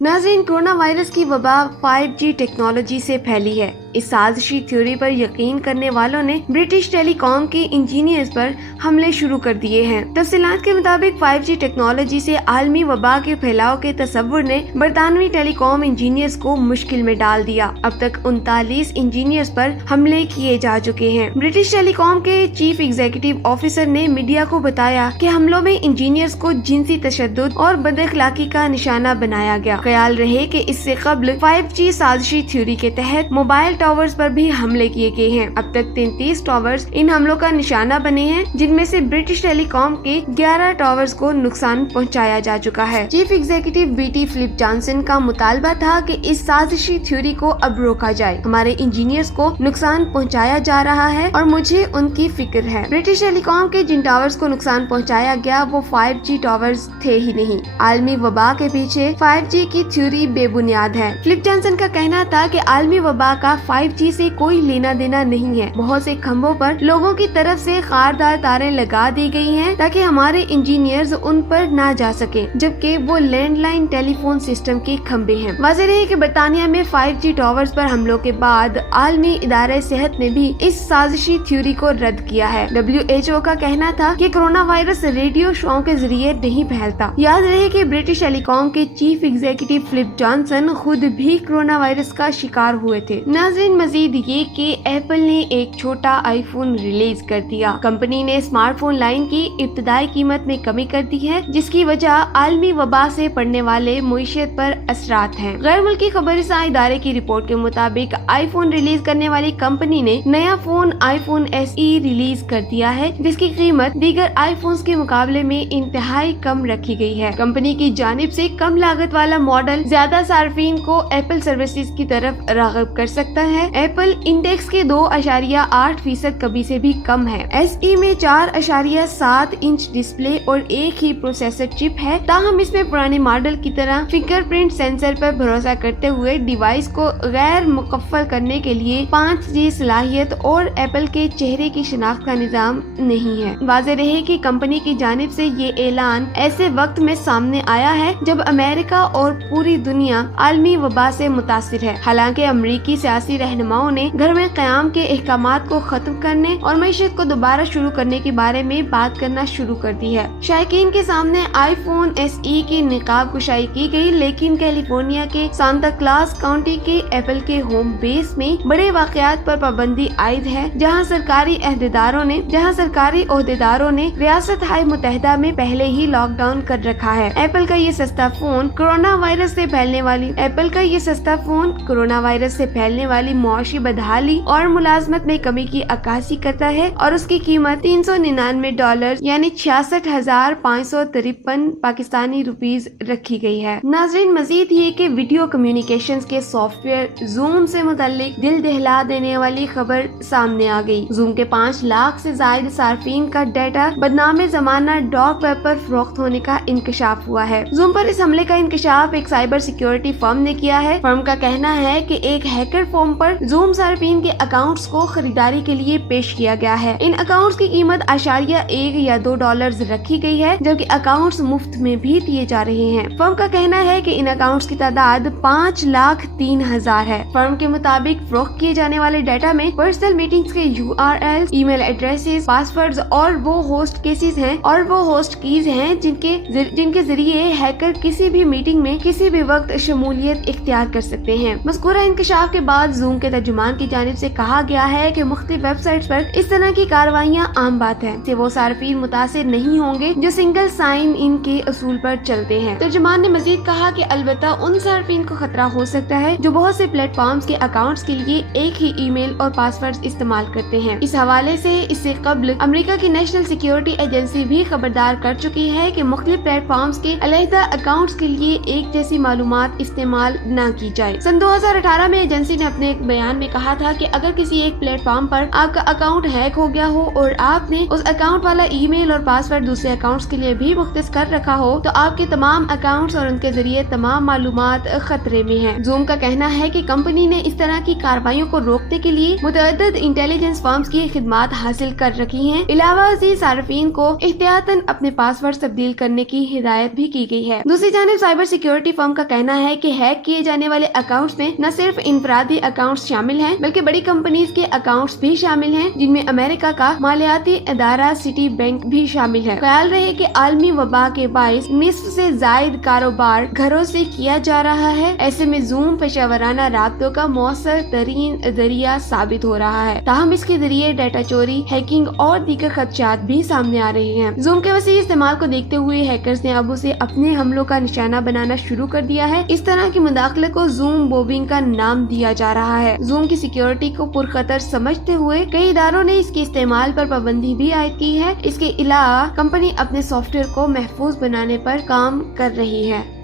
नाज़रीन, corona virus की वबा 5G टेक्नोलॉजी से फैली है। इस साजिशी थ्योरी पर यकीन करने वालों ने ब्रिटिश टेलीकॉम के इंजीनियर्स पर हमले शुरू कर दिए हैं। तफसीलात के मुताबिक 5G टेक्नोलॉजी से आलमी वबा के फैलाव के तस्वुर ने बरतानवी टेलीकॉम इंजीनियर्स को मुश्किल में डाल दिया। अब तक 39 इंजीनियर्स पर हमले किए जा चुके हैं। ब्रिटिश टेलीकॉम के चीफ एग्जीक्यूटिव ऑफिसर ने मीडिया को बताया कि हमलों में इंजीनियर्स को जिनसी तशद्दुद और बदअखलाकी का निशाना बनाया गया। ख्याल रहे कि इससे कबल 5G साजिशी थ्योरी के तहत मोबाइल टावर्स पर भी हमले किए गए हैं। अब तक 33 टावर्स इन हमलों का निशाना बने हैं, जिनमें से ब्रिटिश टेलीकॉम के 11 टावर्स को नुकसान पहुंचाया जा चुका है। Chief executive BT Philip Johnson का मुतालबा था कि इस साजिशी थ्योरी को अब रोका जाए। हमारे इंजीनियर्स को नुकसान पहुंचाया जा रहा है और मुझे उनकी फिक्र है। ब्रिटिश टेलीकॉम के जिन टावर्स को नुकसान पहुंचाया गया वो 5G टावर्स थे ही नहीं। आलमी वबा के पीछे 5G की थ्योरी बेबुनियाद है। फिलिप जॉनसन का कहना था कि आलमी वबा का 5G से कोई लेना देना नहीं है। बहुत से खंभों पर लोगों की तरफ से खारदार तारें लगा दी गई हैं ताकि हमारे इंजीनियर्स उन पर ना जा सके, जबकि वो लैंडलाइन टेलीफोन सिस्टम के खंभे हैं। वाज़ेह है कि बरतानिया में 5G टावर्स पर हमलों के बाद आलमी इदारे सेहत ने भी इस साजिशी थ्योरी को रद्द किया है। WHO का कहना था कि कोरोना वायरस रेडियो शो के जरिए नहीं फैलता। याद रहे कि ब्रिटिश टेलीकॉम के चीफ एग्जीक्यूटिव फिलिप जॉनसन खुद भी कोरोना वायरस का शिकार हुए थे। नाज़रीन, मजीद ये कि एप्पल ने एक छोटा आईफोन रिलीज कर दिया। कंपनी ने स्मार्टफोन लाइन की इब्तदाई कीमत में कमी कर दी है, जिसकी वजह आलमी वबा से पड़ने वाले मुईशत पर असरात हैं। गैर मुल्की खबरसां इदारे की रिपोर्ट के मुताबिक आईफोन रिलीज करने वाली कंपनी ने नया फोन आईफोन SE रिलीज कर दिया है, जिसकी कीमत दीगर आईफोन्स के मुकाबले में इंतहाई कम रखी गई है। कंपनी की जानिब से कम लागत वाला मॉडल ज्यादा सार्फिन को एप्पल सर्विसेज की तरफ राग़िब कर सकता है। एप्पल इंडेक्स के 2.8% कभी से भी कम है। SE में 4.7 इंच डिस्प्ले और एक ही प्रोसेसर चिप है। ताहम इसमें पुराने मॉडल की तरह फिंगरप्रिंट सेंसर पर भरोसा करते हुए डिवाइस को गैर मुकफ्फल करने के लिए 5G सलाहियत और एप्पल के चेहरे की शिनाख्त का निजाम नहीं है। वाज़ेह रहे कि कंपनी की जानिब से ये ऐलान ऐसे वक्त में सामने आया है जब अमेरिका और पूरी दुनिया आलमी वबा से मुतासिर है। हालांकि अमरीकी सियासी रहनुमाओं ने घर में क़याम के अहकामात को खत्म करने और मईशत को दोबारा शुरू करने के बारे में बात करना शुरू कर दी है। शायकीन के सामने आईफोन SE की निकाब कुशाई की गई, लेकिन कैलिफोर्निया के सांता क्लास काउंटी के एप्पल के होम बेस में बड़े वाक़यात पर पाबंदी आयद है, जहां सरकारी ओहदेदारों ने रियासत हाय मुत्तहिदा में पहले ही लॉकडाउन कर रखा है। एप्पल का ये सस्ता फोन कोरोना वायरस से फैलने वाली मुआशी बदहाली और मुलाजमत में कमी की अक्कासी करता है और उसकी कीमत $399 यानी 66,553 पाकिस्तानी रुपीस रखी गई है। नाज़रीन, मजीद ये कि वीडियो कम्युनिकेशंस के सॉफ्टवेयर जूम से मुताल्लिक दिल दहला देने वाली खबर सामने आ गई। जूम के 5 लाख से जायद सार्फिन का डाटा बदनाम जमाना डार्क वेब पर फरोख्त होने का इंकशाफ हुआ है। जूम पर इस हमले का इंकशाफ एक साइबर सिक्योरिटी फर्म ने किया है। फर्म का कहना है कि एक हैकर फॉर्म पर जूम सार्फिन के अकाउंट्स को खरीदारी के लिए पेश किया गया है। इन अकाउंट्स की कीमत $1 या $2 रखी गई है, जबकि अकाउंट्स मुफ्त में भी दिए जा रहे हैं। फर्म का कहना है कि इन अकाउंट्स की तादाद 5,03,000 है। फर्म के मुताबिक फरोख्त किए जाने वाले डाटा में पर्सनल मीटिंग्स के URLs, ईमेल एड्रेसेस, पासवर्ड्स और वो होस्ट कीज हैं जिनके जरिए हैकर किसी भी मीटिंग में किसी भी वक्त शमूलियत इख्तियार कर सकते हैं। मज़कूरा इंकशाफ के बाद जूम के तर्जुमान की जानिब से कहा गया है कि मुख्तलिफ वेबसाइट्स पर इस तरह की कार्रवाइयाँ आम बात है। से वो सार्फिन मुतासिर नहीं होंगे जो सिंगल साइन इन के असूल पर चलते हैं। तर्जुमान ने मजीद कहा कि अलबत्ता उन सार्फिन को खतरा हो सकता है जो बहुत से प्लेटफॉर्म्स के अकाउंट्स के लिए एक ही ईमेल और पासवर्ड इस्तेमाल करते हैं। इस हवाले से इससे कबल अमेरिका की नेशनल सिक्योरिटी एजेंसी भी खबरदार कर चुकी है कि मुख्तलिफ प्लेटफॉर्म्स के अलहदा अकाउंट्स के लिए एक जैसी मालूमात इस्तेमाल न की जाए। सन 2018 में एजेंसी ने अपने ने एक बयान में कहा था कि अगर किसी एक प्लेटफॉर्म पर आपका अकाउंट हैक हो गया हो और आपने उस अकाउंट वाला ईमेल और पासवर्ड दूसरे अकाउंट्स के लिए भी मुख्तस कर रखा हो तो आपके तमाम अकाउंट्स और उनके जरिए तमाम मालूमात खतरे में हैं। Zoom का कहना है कि कंपनी ने इस तरह की कार्रवाइयों को रोकने के लिए मुतअद्दिद इंटेलिजेंस फर्म्स की खिदमात हासिल कर रखी हैं। इलावा से सार्फिन को एहतियातन अपने पासवर्ड तब्दील करने की हिदायत भी की गई है। दूसरी जानिब साइबर सिक्योरिटी फर्म का कहना है कि हैक किए जाने वाले अकाउंट्स में न सिर्फ इनफरादी अकाउंट्स शामिल हैं बल्कि बड़ी कंपनीज के अकाउंट्स भी शामिल हैं, जिनमें अमेरिका का मालियाती इदारा सिटी बैंक भी शामिल है। ख्याल रहे कि आलमी वबा के बाइस निस्फ से जायद कारोबार घरों से किया जा रहा है। ऐसे में Zoom पेशेवराना राब्तों का मौसर तरीन जरिया साबित हो रहा है। ताहम इसके जरिए डाटा चोरी, हैकिंग और दीगर खदशात भी सामने आ रहे हैं। Zoom के वसीह इस्तेमाल को देखते हुए हैकर्स ने अब उसे अपने हमलों का निशाना बनाना शुरू कर दिया है। इस तरह की मुदाखलत को Zoom बॉम्बिंग का नाम दिया जा रहा है। Zoom की सिक्योरिटी को पुरखतर समझते हुए कई इदारों ने इसके इस्तेमाल पर पाबंदी भी आयद की है। इसके अलावा कंपनी अपने सॉफ्टवेयर को महफूज बनाने पर काम कर रही है।